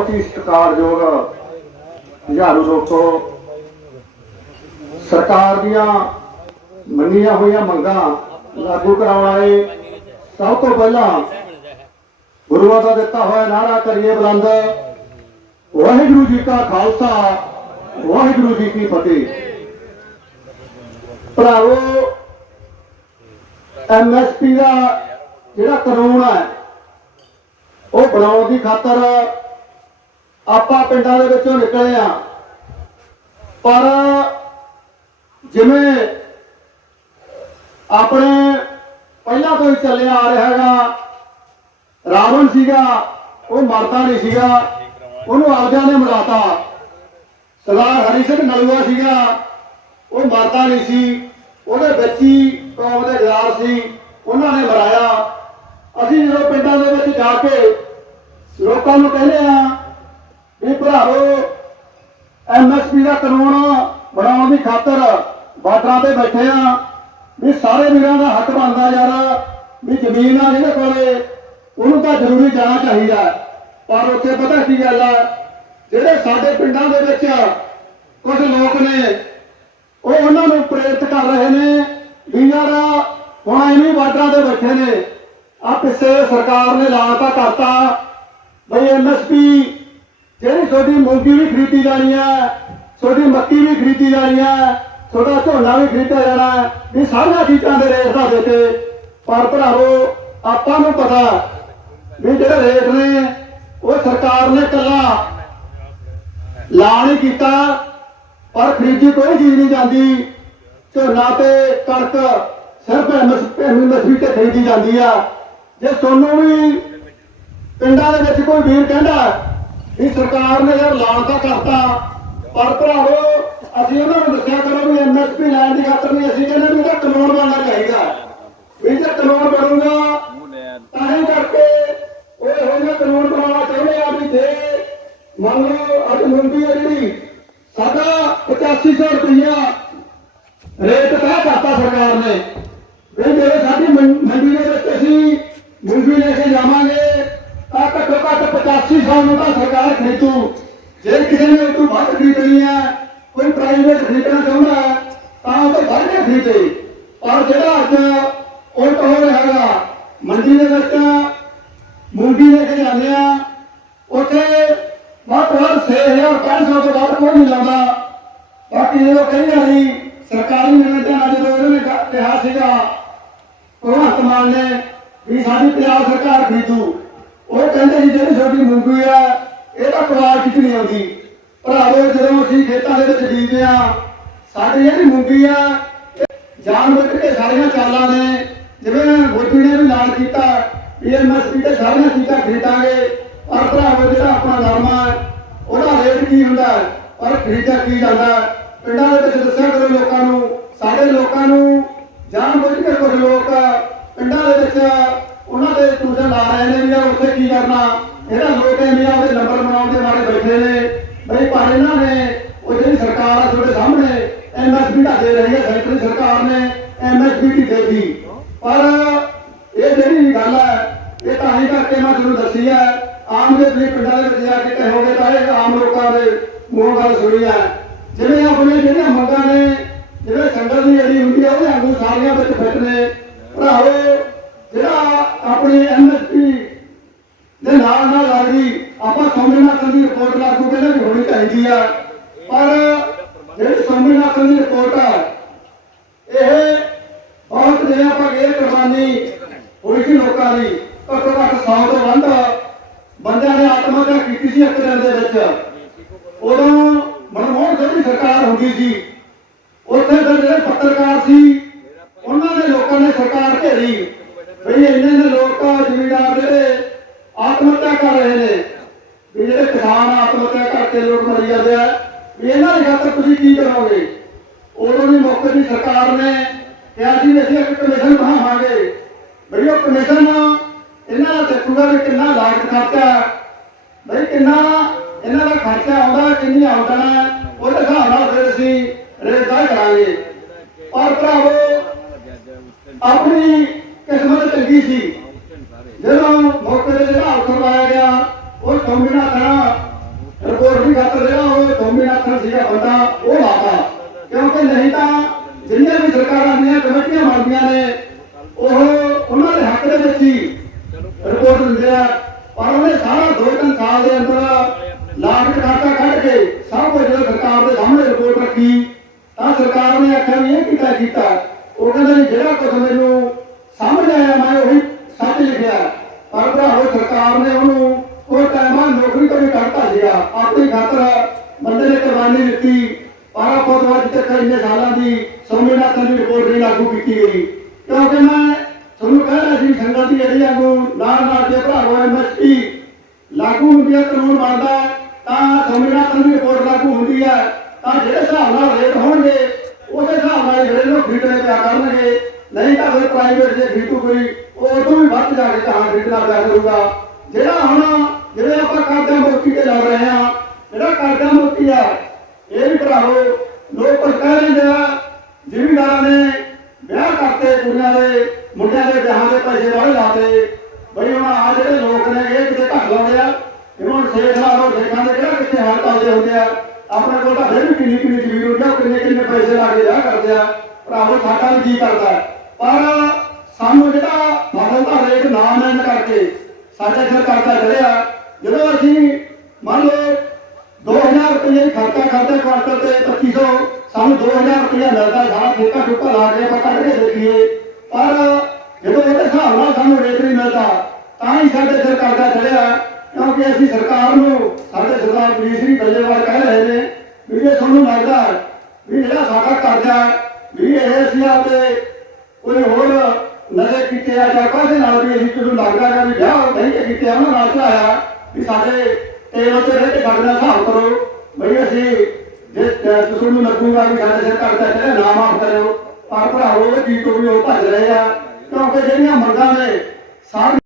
ਬਹੁਤ ਹੀ ਸਤਿਕਾਰਯੋਗ ਹਜ਼ਾਰੂ ਲੋਕੋ ਸਰਕਾਰ ਦੀਆਂ ਮੰਨੀਆਂ ਹੋਈਆਂ ਮੰਗਾਂ ਲਾਗੂ ਕਰਾਉਣ ਵਾਲੇ ਸਭ ਤੋਂ ਪਹਿਲਾਂ ਗੁਰੂਆਂ ਦਾ ਦਿੱਤਾ ਹੋਇਆ ਨਾਰਾ ਕਰੀਏ ਬੁਲੰਦ। ਵਾਹਿਗੁਰੂ ਜੀ ਕਾ ਖਾਲਸਾ, ਵਾਹਿਗੁਰੂ ਜੀ ਕੀ ਫਤਿਹ। ਭਰਾਵੋ ਐਮਐਸਪੀ ਦਾ ਜਿਹੜਾ ਕਾਨੂੰਨ ਹੈ, ਉਹ ਬਣਾਉਣ ਦੀ ਖਾਤਰ ਆਪਾਂ ਪਿੰਡਾਂ ਦੇ ਵਿੱਚੋਂ ਨਿਕਲੇ ਆ। ਪਰ ਜਿਵੇਂ ਆਪਣੇ ਪਹਿਲਾਂ ਤੋਂ ਹੀ ਚੱਲਿਆ ਆ ਰਿਹਾ ਹੈਗਾ, ਰਾਵਣ ਸੀਗਾ, ਉਹ ਮਰਦਾ ਨਹੀਂ ਸੀਗਾ, ਉਹਨੂੰ ਆਪਦਿਆਂ ਨੇ ਮਰਾਤਾ। ਸਰਦਾਰ ਹਰੀ ਸਿੰਘ ਨਲੂਆ ਸੀਗਾ, ਉਹ ਮਰਦਾ ਨਹੀਂ ਸੀ, ਉਹਦੇ ਬੱਚੀ ਕੌਮ ਦੇ ਗਦਾਰ ਸੀ, ਉਹਨਾਂ ਨੇ ਮਰਾਇਆ। ਅਸੀਂ ਜਦੋਂ ਪਿੰਡਾਂ ਦੇ ਵਿੱਚ ਜਾ ਕੇ ਲੋਕਾਂ ਨੂੰ ਕਹਿੰਦੇ ਆ ਵੀ ਭਰਾਵੋ ਐਮਐਸਪੀ ਦਾ ਕਾਨੂੰਨ ਬਣਾਉਣ ਦੀ ਖਾਤਰ ਬਾਰਡਰਾਂ ਤੇ ਬੈਠੇ ਆ। ਵੀ ਸਾਰੇ ਵੀਰਾਂ ਦਾ ਹੱਕ ਬਣਦਾ ਯਾਰ, ਵੀ ਜ਼ਮੀਨ ਆ ਜਿਹਦੇ ਕੋਲੇ, ਉਹਨੂੰ ਤਾਂ ਜ਼ਰੂਰੀ ਜਾਣਾ ਚਾਹੀਦਾ ਪਰ ਉੱਥੇ ਪਤਾ ਕੀ ਗੱਲ ਆ ਜਿਹੜੇ ਸਾਡੇ ਪਿੰਡਾਂ ਦੇ ਵਿੱਚ ਕੁਝ ਲੋਕ ਨੇ, ਉਹ ਉਹਨਾਂ ਨੂੰ ਪ੍ਰੇਰਿਤ ਕਰ ਰਹੇ ਨੇ ਵੀ ਯਾਰ, ਹੁਣ ਐਵੇਂ ਬਾਰਡਰਾਂ ਤੇ ਬੈਠੇ ਨੇ। ਆ ਪਿੱਛੇ ਸਰਕਾਰ ਨੇ ਲਾਤਾ ਕਰਤਾ, ਬਈ ਐਮਐਸਪੀ ਜਿਹੜੀ ਤੁਹਾਡੀ ਮੂੰਗੀ ਵੀ ਖਰੀਦੀ ਜਾਣੀ ਹੈ ਤੁਹਾਡੀ ਮੱਕੀ ਵੀ ਖਰੀਦੀ ਜਾਣੀ ਹੈ ਤੁਹਾਡਾ ਝੋਨਾ ਵੀ ਖਰੀਦਿਆ ਜਾਣਾ ਹੈ ਵੀ ਸਾਰੀਆਂ ਚੀਜ਼ਾਂ ਦੇ ਰੇਟ ਦਾ ਦਿੱਤੇ। ਪਰ ਭਰਾਵੋ, ਆਪਾਂ ਨੂੰ ਪਤਾ ਵੀ ਜਿਹੜੇ ਰੇਟ ਨੇ, ਉਹ ਸਰਕਾਰ ਨੇ ਕੱਲਾ ਲਾਣ ਹੀ ਕੀਤਾ, ਪਰ ਖਰੀਦੀ ਕੋਈ ਚੀਜ਼ ਨਹੀਂ ਜਾਂਦੀ। ਝੋਨਾ ਤੇ ਕਣਕ ਸਿਰਫ ਐਮਐਸਪੀ ਤੇ ਖਰੀਦੀ ਜਾਂਦੀ ਆ। ਜੇ ਤੁਹਾਨੂੰ ਵੀ ਪਿੰਡਾਂ ਦੇ ਵਿੱਚ ਕੋਈ ਵੀਰ ਕਹਿੰਦਾ ਵੀ ਸਰਕਾਰ ਨੇ ਯਾਰ ਐਲਾਨ ਤਾਂ ਕਰਤਾ। ਪਰ ਭਰਾਵੋ, ਅਸੀਂ ਉਹਨਾਂ ਨੂੰ ਦੱਸਿਆ ਕਰੋ ਵੀ ਐਮਐਸਪੀ ਲੈਣ ਦੀ ਖਾਤਰ ਨਹੀਂ, ਅਸੀਂ ਕਹਿੰਦੇ ਵੀ ਇਹਦਾ ਕਾਨੂੰਨ ਬਣਨਾ ਚਾਹੀਦਾ ਵੀ ਜੇ ਕਾਨੂੰਨ ਬਣੂਗਾ, ਤਾਂ ਹੀ ਕਰਕੇ ਉਹ ਇਹੋ ਜਿਹਾ ਕਾਨੂੰਨ ਬਣਾਉਣਾ ਚਾਹੁੰਦੇ ਆ ਵੀ ਜੇ ਮੰਨ ਲਓ ਅੱਜ ਮੁੰਡੀ ਆ ਜਿਹੜੀ, ਸਾਡਾ 8500 ਰੁਪਈਆ ਰੇਟ ਤੈਅ ਕਰਤਾ ਸਰਕਾਰ ਨੇ। 85 ਸਾਲ ਨੂੰ ਤਾਂ ਸਰਕਾਰ ਖਰੀਦੂ। ਜੇ ਕਿਸੇ ਨੇ ਉਹ ਤੋਂ ਵੱਧ ਖਰੀਦਣੀ ਹੈ ਕੋਈ ਪ੍ਰਾਈਵੇਟ ਖਰੀਦਣਾ ਚਾਹੁੰਦਾ ਤਾਂ ਉਹ ਤੋਂ ਵੱਧ ਕੇ ਖਰੀਦੇ। ਪਰ ਜਿਹੜਾ ਅੱਜ ਉਲਟ ਹੋ ਰਿਹਾ ਮੰਡੀ ਦੇ ਵਿੱਚ ਮੂੰਗੀ ਲੈ ਕੇ ਜਾਂਦੇ ਆ, ਉੱਥੇ ਵੱਧ 6500 ਤੋਂ ਵੱਧ ਕੋਈ ਨਹੀਂ ਲਾਉਂਦਾ। ਬਾਕੀ ਜਦੋਂ ਕਹਿੰਦੇ ਨਹੀਂ ਸਰਕਾਰੀ ਨਿਰਦੇਸ਼ਾਂ ਜਦੋਂ ਇਹਨਾਂ ਨੇ ਕਿਹਾ ਸੀਗਾ, ਭਗਵੰਤ ਮਾਨ ਨੇ ਵੀ ਸਾਡੀ ਪੰਜਾਬ ਸਰਕਾਰ ਖਰੀਦੂ। ਉਹ ਕਹਿੰਦੇ ਜੀ ਜਿਹੜੀ ਸਾਡੀ ਮੂੰਗੀ ਆ ਇਹ ਤਾਂ ਕੁਆਲਿਟੀ ਨਹੀਂ ਆਉਂਦੀ। ਭਰਾਵੋ ਜਦੋਂ ਅਸੀਂ ਖੇਤਾਂ ਦੇ ਵਿੱਚ ਬੀਜਦੇ ਆ ਸਾਡੀ ਜਿਹੜੀ ਮੂੰਗੀ ਆ ਇਹ ਬੁੱਝ ਕੇ ਸਾਰੀਆਂ ਚਾਲਾਂ ਨੇ ਜਿਵੇਂ ਮੋਦੀ ਨੇ ਵੀ ਐਲਾਨ ਕੀਤਾ ਵੀ ਐਮਐਸਪੀ ਤੇ ਸਾਰੀਆਂ ਚੀਜ਼ਾਂ ਖਰੀਦਾਂਗੇ ਪਰ ਭਰਾਵੋ ਜਿਹੜਾ ਆਪਣਾ ਨਰਮਾ ਹੈ, ਉਹਦਾ ਰੇਟ ਕੀ ਹੁੰਦਾ? ਹੈ, ਪਰ ਖਰੀਦਿਆ ਕੀ ਜਾਂਦਾ? ਪਿੰਡਾਂ ਦੇ ਵਿੱਚ ਦੱਸਿਆ ਕਰੋ ਲੋਕਾਂ ਨੂੰ ਸਾਡੇ ਲੋਕਾਂ ਨੂੰ ਜਾਣ ਬੁੱਝ ਕੇ ਕੁਝ ਲੋਕ ਪਿੰਡਾਂ ਦੇ ਵਿੱਚ ਉਹਨਾਂ ਦੇ ਟੂਸ਼ਨ ਲਾ ਰਹੇ ਨੇ ਵੀ ਆ ਉੱਥੇ ਕੀ ਕਰਨਾ? ਇਹਦਾ ਲੋਕ ਐਵੇਂ ਆਪਦੇ ਨੰਬਰ ਬਣਾਉਣ ਦੇ ਮਾਰੇ ਬੈਠੇ ਨੇ। ਬਈ ਪਰ ਇਹਨਾਂ ਨੇ, ਉਹ ਜਿਹੜੀ ਸਰਕਾਰ ਆ ਤੁਹਾਡੇ ਸਾਹਮਣੇ ਐਮਐਸਪੀ ਦਾ ਰਹੀ ਹੈ ਸੈਂਟਰੀ ਸਰਕਾਰ ਨੇ ਐਮਐਸਪੀ ਦਿੱਤੀ। ਪਰ ਇਹ ਜਿਹੜੀ ਗੱਲ ਹੈ ਇਹ ਤਾਂ ਹੀ ਕਰਕੇ ਮੈਂ ਤੁਹਾਨੂੰ ਦੱਸੀ ਹੈ ਆਮ ਦੇ ਤੁਸੀਂ ਪਿੰਡਾਂ ਦੇ ਵਿੱਚ ਜਾ ਕੇ ਕਹੋਗੇ ਤਾਂ ਇਹ ਆਮ ਲੋਕਾਂ ਦੇ ਮੂੰਹੋਂ ਗੱਲ ਸੁਣੀ ਹੈ ਜਿਵੇਂ ਆਪਣੇ ਜਿਹੜੀਆਂ ਮੰਗਾਂ ਨੇ, ਜਿਵੇਂ ਸੰਗਤ ਦੀ ਜਿਹੜੀ ਹੁੰਦੀ ਹੈ ਉਹਦੇ ਅੰਗੂ ਸਾਰੀਆਂ ਵਿੱਚ ਫਿੱਟ ਨੇ ਭਰਾਵੋ ਜਿਹੜਾ ਆਪਣੀ ਐਮਐਸਪੀ ਦੇ ਨਾਲ ਨਾਲ ਲੱਗਦੀ ਆਪਾਂ ਸੋਮਨਾਥਨ ਦੀ ਰਿਪੋਰਟ ਲਾਗੂ ਕਹਿੰਦੇ ਵੀ ਹੋਣੀ ਚਾਹੀਦੀ ਆ ਪਰ ਜਿਹੜੀ ਸੋਮਨਾਥਨ ਦੀ ਰਿਪੋਰਟ ਆ ਇਹ ਬਹੁਤ ਜਿਹੜੇ ਆਪਾਂ ਇਹ ਕੁਰਬਾਨੀ ਹੋਈ ਸੀ ਲੋਕਾਂ ਦੀ, ਘੱਟੋ ਘੱਟ 100 ਤੋਂ ਵੱਧ ਬੰਦਿਆਂ ਨੇ ਆਤਮਾ ਹੱਤਿਆ ਕੀਤੀ ਸੀ ਇੱਕ ਦਿਨ ਦੇ ਵਿੱਚ। ਉਦੋਂ ਮਨਮੋਹਨ ਸਿੰਘ ਦੀ ਸਰਕਾਰ ਹੁੰਦੀ ਸੀ। ਉੱਥੇ ਫਿਰ ਜਿਹੜੇ ਪੱਤਰਕਾਰ ਸੀ, ਉਹਨਾਂ ਦੇ ਲੋਕਾਂ ਨੇ ਸਰਕਾਰ ਘੇਰੀ। ਬਈ ਇੰਨੇ ਦੇ ਲੋਕ ਜ਼ਿਮੀਂਦਾਰ ਜਿਹੜੇ ਆਤਮ ਹੱਤਿਆ ਕਰ ਰਹੇ ਨੇ। ਵੀ ਜਿਹੜੇ ਕਿਸਾਨ ਆਤਮ ਹੱਤਿਆ ਕਰਕੇ ਲੋਕ ਮਰੀ ਜਾਂਦੇ ਆ। ਇਹਨਾਂ ਦੀ ਖਾਤਰ ਤੁਸੀਂ ਕੀ ਕਰੋਗੇ? ਉਦੋਂ ਦੀ ਮੌਕੇ ਦੀ ਸਰਕਾਰ ਨੇ ਕਿਹਾ ਸੀ ਅਸੀਂ ਇੱਕ ਕਮਿਸ਼ਨ ਬਣਾਵਾਂਗੇ। ਬਈ ਉਹ ਕਮਿਸ਼ਨ ਇਹਨਾਂ ਦਾ ਦੇਖੂਗਾ ਵੀ ਕਿੰਨਾ ਲਾਗਤ ਖਰਚਾ ਬਈ ਕਿੰਨਾ ਇਹਨਾਂ ਦਾ ਖਰਚਾ ਆਉਂਦਾ, ਕਿੰਨੀ ਆਮਦਨ ਹੈ, ਉਹਦੇ ਹਿਸਾਬ ਨਾਲ ਫਿਰ ਅਸੀਂ ਰੇਟ ਤੈਅ ਕਰਾਂਗੇ। ਪਰ ਭਰਾਵੋ, ਆਪਣੀ ਕਿਸਮਤ ਚੰਗੀ ਸੀ। ਜਦੋਂ ਮੌਕੇ ਤੇ ਜਿਹੜਾ ਅਫਸਰ ਲਾਇਆ ਗਿਆ, ਉਹ ਸੰਗਣਾ ਥਾ ਰਿਪੋਰਟ ਦੀ ਖਾਤਰ ਜਿਹੜਾ ਉਹ ਕੋਮਬੀਨਾਥਨ ਸੀਗਾ ਬੰਦਾ ਉਹ ਲਾਤਾ। ਕਿਉਂਕਿ ਨਹੀਂ ਤਾਂ ਜਿੰਨੀਆਂ ਵੀ ਸਰਕਾਰਾਂ ਦੀਆਂ ਕਮੇਟੀਆਂ ਬਣਦੀਆਂ ਨੇ, ਉਹ ਉਹਨਾਂ ਦੇ ਹੱਕ ਦੇ ਵਿੱਚ ਹੀ ਰਿਪੋਰਟ ਦਿੰਦੇ ਆ। ਪਰ ਉਹਨੇ ਸਾਰਾ ਦੋ ਤਿੰਨ ਸਾਲ ਦੇ ਅੰਦਰ ਲਾਗਤ ਖਾਤਾ ਕੱਢ ਕੇ ਸਭ ਕੁਝ ਜਦੋਂ ਸਰਕਾਰ ਦੇ ਸਾਹਮਣੇ ਰਿਪੋਰਟ ਰੱਖੀ ਤਾਂ ਸਰਕਾਰ ਨੇ ਆਖਿਆ ਵੀ ਇਹ ਕੀਤਾ ਕੀਤਾ ਉਹ ਕਹਿੰਦੇ ਵੀ ਜਿਹੜਾ ਕੁਝ ਮੈਨੂੰ ਸਮਝ ਆਇਆ ਮੈਂ ਉਹੀ ਸੱਚ ਲਿਖਿਆ ਪਰ ਭਰਾਵੋ ਸਰਕਾਰ ਨੇ ਉਹਨੂੰ ਕੋਈ ਟਾਈਮਾਂ ਨੌਕਰੀ ਤੋਂ ਵੀ ਕੱਢਤਾ ਸੀਗਾ ਆਪਣੀ ਖਾਤਰ ਬੰਦੇ ਨੇ ਕੁਰਬਾਨੀ ਦਿੱਤੀ ਪਾਰਾ ਪੋਤਵਾਜ ਤੱਕ ਇੰਨੇ ਸਾਲਾਂ ਦੀ ਸੰਵਿਧਾਨ ਦੀ ਰਿਪੋਰਟ ਨਹੀਂ ਕੀਤੀ ਗਈ ਕਿਉਂਕਿ ਮੈਂ ਤੁਹਾਨੂੰ ਕਹਿ ਰਿਹਾ ਸੀ ਸੰਗਤ ਦੀ ਜਿਹੜੀ ਵਾਂਗੂ ਨਾਲ ਨਾਲ ਦੇ ਭਰਾਵੋ ਐਮਐਸਪੀ ਲਾਗੂ ਹੁੰਦੀ ਹੈ, ਕਾਨੂੰਨ ਬਣਦਾ ਤਾਂ ਸੰਵਿਧਾਨ ਦੀ ਰਿਪੋਰਟ ਲਾਗੂ ਹੁੰਦੀ ਹੈ, ਤਾਂ ਜਿਹੜੇ ਹਿਸਾਬ ਨਾਲ ਰੇਟ ਹੋਣਗੇ, ਉਹਦੇ ਹਿਸਾਬ ਨਾਲ ਜਿਹੜੇ ਲੋਕ ਖਰੀਦਣੇ ਪਿਆ ਕਰਨਗੇ। ਨਹੀਂ ਤਾਂ ਫਿਰ ਪ੍ਰਾਈਵੇਟ ਜੇ ਖਰੀਦੂ ਕੋਈ, ਉਹ ਉਦੋਂ ਵੀ ਵੱਧ ਜਾ ਕੇ ਕਹਾਂ ਖਰੀਦਣਾ ਪਿਆ ਕਰੂਗਾ। ਜਿਹੜਾ ਹੁਣ ਜਿਹੜੇ ਆਪਾਂ ਕਰਜ਼ਾ ਮੁਕਤੀ ਤੇ ਲੜ ਰਹੇ ਆ ਜਿਹੜਾ ਕਰਜ਼ਾ ਮੁਕਤੀ ਆ ਇਹ ਵੀ ਭਰਾਵੋ, ਲੋਕ ਕੁਝ ਕਹਿ ਰਹੇ ਆ ਜ਼ਿਮੀਂਦਾਰਾਂ ਨੇ ਵਿਆਹ ਕਰਤੇ ਕੁੜੀਆਂ ਦੇ ਮੁੰਡਿਆਂ ਦੇ ਵਿਆਹਾਂ ਦੇ ਪੈਸੇ ਵਾਲੇ ਲਾਤੇ। ਬਈ ਹੁਣ ਆ ਜਿਹੜੇ ਲੋਕ ਨੇ, ਇਹ ਕਿਤੇ ਘੱਟ ਲਾਉਂਦੇ ਆ। ਇਹ ਹੁਣ ਸੇਖ ਲਾ ਲਓ, ਸੇਖਾਂ ਦੇ ਕਿਹੜਾ ਕਿੱਥੇ ਹਾਲ ਚੱਲਦੇ ਹੁੰਦੇ ਆ? ਆਪਣੇ ਕੋਲ ਤਾਂ ਫਿਰ ਵੀ ਕਿੰਨੀ ਕਿੰਨੀ ਜ਼ਮੀਨ ਹੁੰਦੀ ਆ ਕਿੰਨੇ ਕਿੰਨੇ ਪੈਸੇ ਲਾ ਕੇ ਵਿਆਹ ਕਰਦੇ ਆ। ਭਰਾਵੋ, ਸਾਡਾ ਵੀ ਜੀ ਕਰਦਾ ਪਰ ਸਾਨੂੰ ਜਿਹੜਾ ਫਸਲ ਦਾ ਰੇਟ ਨਾ ਮਿਲਣ ਕਰਕੇ ਸਾਡੇ ਸਿਰ ਕਰਦਾ ਚੜਿਆ ਜਦੋਂ ਅਸੀਂ ਮੰਨ ਲਓ 2000 ਰੁਪਏ ਖਰਚਾ ਕਰਦੇ ਕੁਆਂਟਲ ਤੇ 2500 ਸਾਨੂੰ 2000 ਰੁਪਏ ਮਿਲਦਾ ਸਾਰਾ ਠੇਕਾ ਠੁਕਾ ਲਾ ਕੇ ਆਪਾਂ ਕੱਢ ਕੇ ਦੇਖੀਏ। ਪਰ ਜਦੋਂ ਉਹਦੇ ਹਿਸਾਬ ਨਾਲ ਸਾਨੂੰ ਰੇਟ ਨਹੀਂ ਮਿਲਦਾ ਤਾਂ ਹੀ ਸਾਡੇ ਸਿਰ ਕਰਦਾ ਚੜਿਆ ਕਿਉਂਕਿ ਅਸੀਂ ਸਰਕਾਰ ਨੂੰ ਸਾਡੇ ਸਰਦਾਰ ਕਮਿਸ਼ਨਰੀ ਬੱਲੇਵਾਲ ਕਹਿ ਰਹੇ ਨੇ ਵੀ ਇਹ ਤੁਹਾਨੂੰ ਲੱਗਦਾ ਵੀ ਜਿਹੜਾ ਸਾਡਾ ਕਰਜ਼ਾ ਵੀ ਇਹ ਅਸੀਂ ਆਪਦੇ ਕੋਈ ਹੋਰ ਨਜ਼ਰ ਕੀਤੇ ਆ ਜਾਂ ਕਾਹਦੇ ਨਾਲ ਵੀ ਅਸੀਂ ਤੁਹਾਨੂੰ ਲੱਗਦਾ ਹੈ ਵੀ ਵਿਆਹ ਨਹੀਂ ਕੀਤੇ ਆ, ਉਹਨਾਂ ਨਾਲ ਚਲਾਇਆ ਵੀ ਸਾਡੇ ਟੇਬਲ ਤੇ ਰਹਿ ਸਾਡੇ ਨਾਲ ਹਿਸਾਬ ਕਰੋ। ਬਈ ਅਸੀਂ ਜੇ ਅਹ ਲੱਗੂਗਾ ਵੀ ਸਾਡੇ ਸਿਰ ਕਰਦਾ ਚੜਿਆ ਨਾ ਮਾਫ ਕਰਿਓ। ਪਰ ਭਰਾਵੋ, ਇਹ ਚੀਜ਼ ਤੋਂ ਵੀ ਉਹ ਭੱਜ ਰਹੇ ਆ। ਕਿਉਂਕਿ ਜਿਹੜੀਆਂ ਮੰਗਾਂ ਨੇ, ਸਾਰੀਆਂ